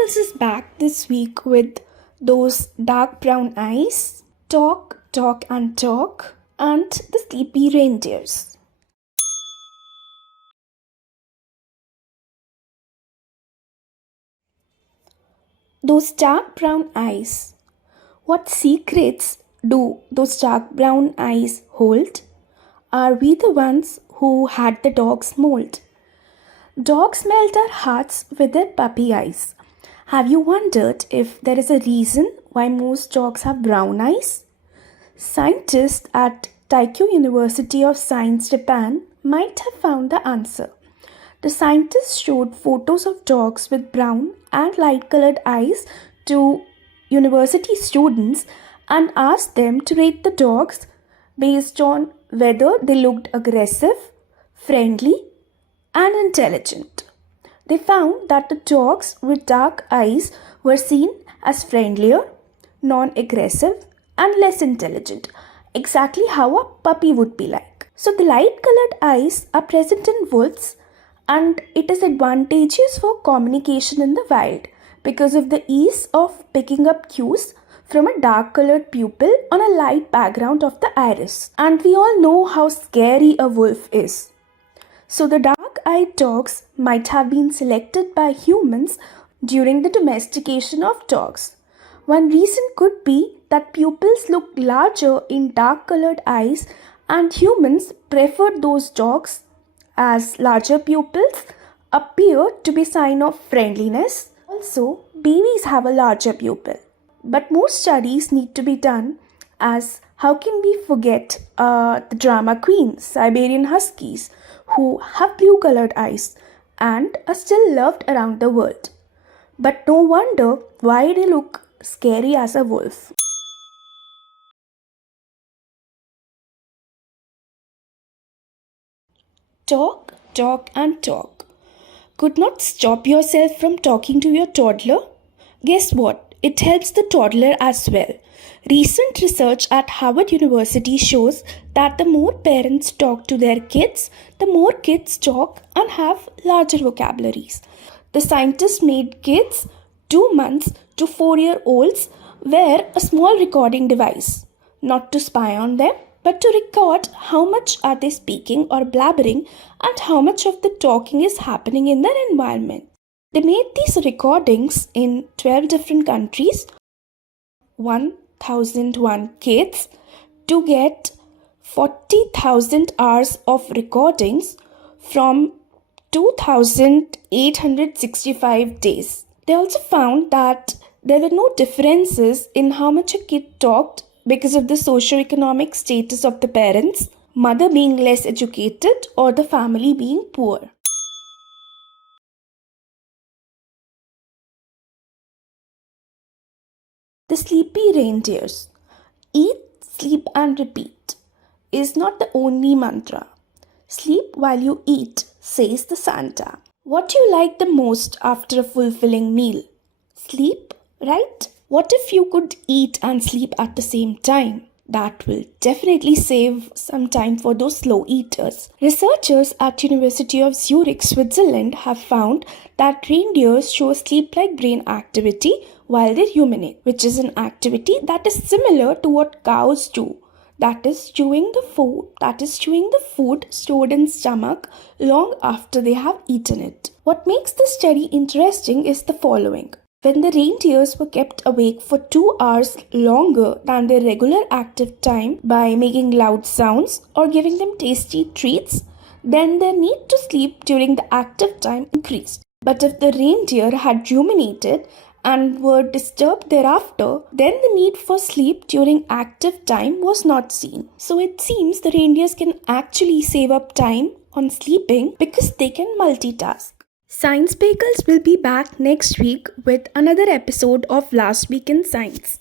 Bagels is back this week with those dark brown eyes, talk, talk, and talk, and the sleepy reindeers. Those dark brown eyes. What secrets do those dark brown eyes hold? Are we the ones who had the dog's mold? Dogs melt our hearts with their puppy eyes. Have you wondered if there is a reason why most dogs have brown eyes? Scientists at Taikyo University of Science, Japan might have found the answer. The scientists showed photos of dogs with brown and light-colored eyes to university students and asked them to rate the dogs based on whether they looked aggressive, friendly, and intelligent. They found that the dogs with dark eyes were seen as friendlier, non-aggressive, and less intelligent, exactly how a puppy would be like. So the light-colored eyes are present in wolves, and it is advantageous for communication in the wild because of the ease of picking up cues from a dark-colored pupil on a light background of the iris. And we all know how scary a wolf is. So the dark-eyed dogs might have been selected by humans during the domestication of dogs. One reason could be that pupils look larger in dark-colored eyes and humans preferred those dogs as larger pupils appear to be a sign of friendliness. Also, babies have a larger pupil. But more studies need to be done, as how can we forget the drama queens, Siberian Huskies, who have blue-colored eyes and are still loved around the world. But no wonder why they look scary as a wolf. Talk, talk, and talk. Could not stop yourself from talking to your toddler? Guess what? It helps the toddler as well. Recent research at Harvard University shows that the more parents talk to their kids, the more kids talk and have larger vocabularies. The scientists made kids 2 months to 4-year-olds wear a small recording device, not to spy on them, but to record how much are they speaking or blabbering and how much of the talking is happening in their environment. They made these recordings in 12 different countries, 1001 kids, to get 40,000 hours of recordings from 2,865 days. They also found that there were no differences in how much a kid talked because of the socio-economic status of the parents, mother being less educated or the family being poor. The sleepy reindeers. Eat, sleep, and repeat is not the only mantra. Sleep while you eat, says the Santa. What do you like the most after a fulfilling meal? Sleep, right? What if you could eat and sleep at the same time? That will definitely save some time for those slow eaters. Researchers at University of Zurich, Switzerland have found that reindeers show sleep-like brain activity while they ruminate, which is an activity that is similar to what cows do. That is chewing the food stored in stomach long after they have eaten it. What makes this study interesting is the following. When the reindeers were kept awake for 2 hours longer than their regular active time by making loud sounds or giving them tasty treats, then their need to sleep during the active time increased. But if the reindeer had ruminated and were disturbed thereafter, then the need for sleep during active time was not seen. So it seems the reindeers can actually save up time on sleeping because they can multitask. Science Bagels will be back next week with another episode of Last Week in Science.